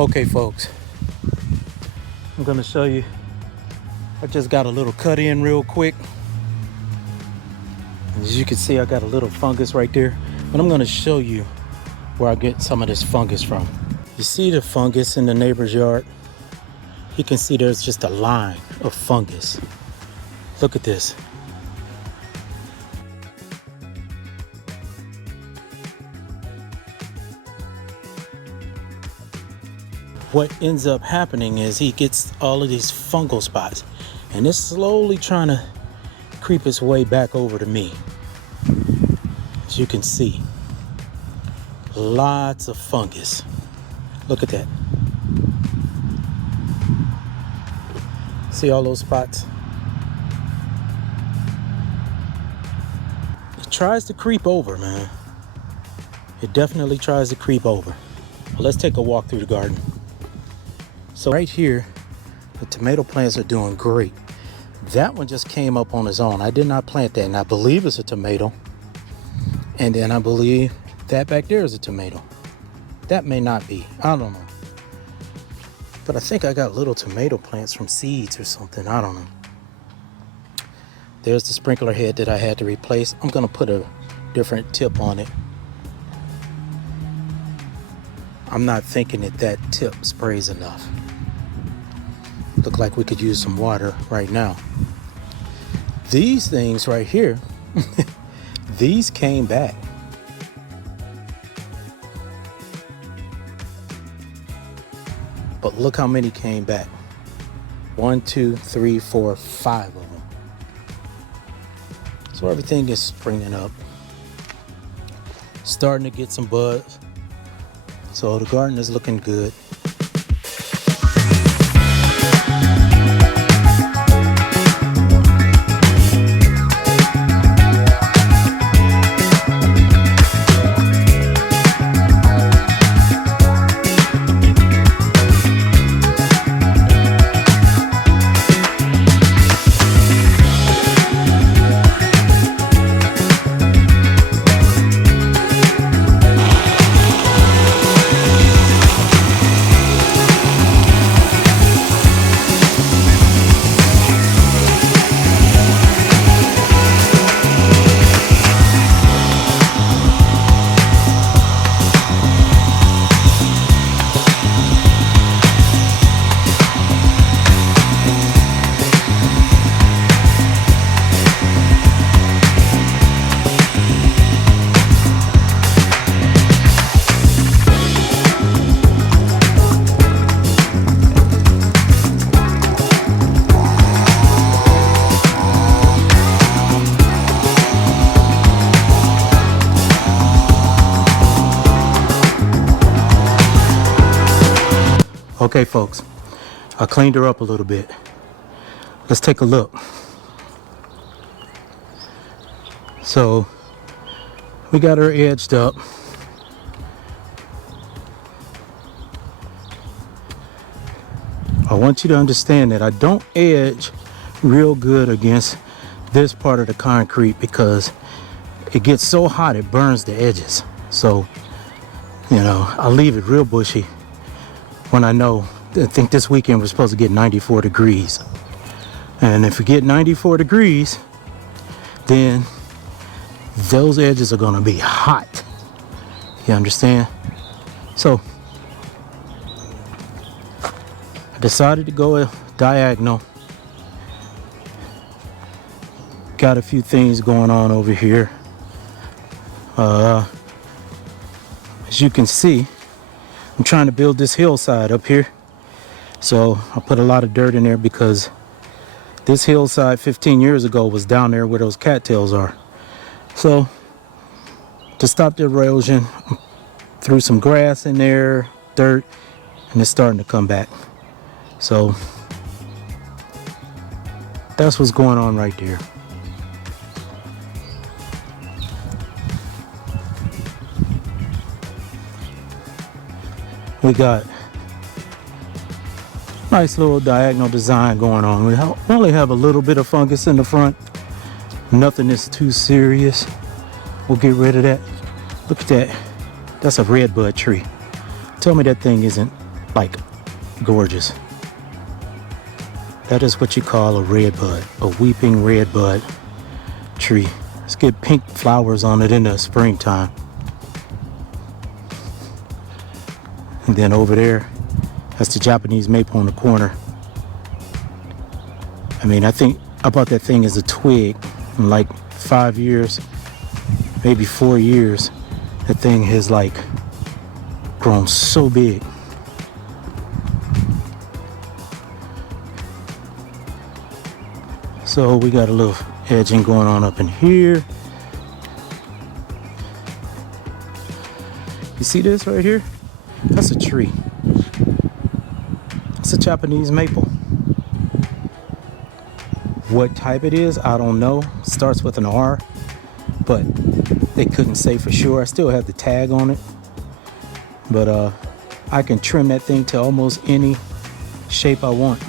Okay folks, I'm gonna show you. I just got a little cut in real quick. As you can see, I got a little fungus right there, but I'm gonna show you where I get some of this fungus from. You see the fungus in the neighbor's yard? You can see there's just a line of fungus. Look at this. What ends up happening is he gets all of these fungal spots, and it's slowly trying to creep its way back over to me. As you can see, lots of fungus. Look at that. See all those spots? It tries to creep over, man. It definitely tries to creep over. Well, let's take a walk through the garden. So right here, the tomato plants are doing great. That one just came up on its own. I did not plant that, and I believe it's a tomato. And then I believe that back there is a tomato. That may not be, I don't know. But I think I got little tomato plants from seeds or something, I don't know. There's the sprinkler head that I had to replace. I'm gonna put a different tip on it. I'm not thinking that tip sprays enough. Look like we could use some water right now. These things right here, these came back. But look how many came back. 1, 2, 3, 4, 5 of them. So everything is springing up. Starting to get some buds. So the garden is looking good. Okay folks, I cleaned her up a little bit. Let's take a look. So we got her edged up. I want you to understand that I don't edge real good against this part of the concrete because it gets so hot it burns the edges. So, you know, I leave it real bushy when I know. I think this weekend we're supposed to get 94 degrees. And if we get 94 degrees, then those edges are gonna be hot. You understand? So I decided to go diagonal. Got a few things going on over here. As you can see, I'm trying to build this hillside up here. So I put a lot of dirt in there because this hillside 15 years ago was down there where those cattails are. So to stop the erosion, I threw some grass in there, dirt, and it's starting to come back. So that's what's going on right there. We got nice little diagonal design going on. We only have a little bit of fungus in the front. Nothing is too serious. We'll get rid of that. Look at that. That's a redbud tree. Tell me that thing isn't like gorgeous. That is what you call a redbud, a weeping redbud tree. Let's get pink flowers on it in the springtime. And then over there, that's the Japanese maple in the corner. I mean, I think I bought that thing as a twig in like 5 years, maybe 4 years. That thing has like grown so big. So we got a little edging going on up in here. You see this right here? That's a tree. It's a Japanese maple. What type it is, I don't know. Starts with an R, but they couldn't say for sure. I still have the tag on it, but I can trim that thing to almost any shape I want.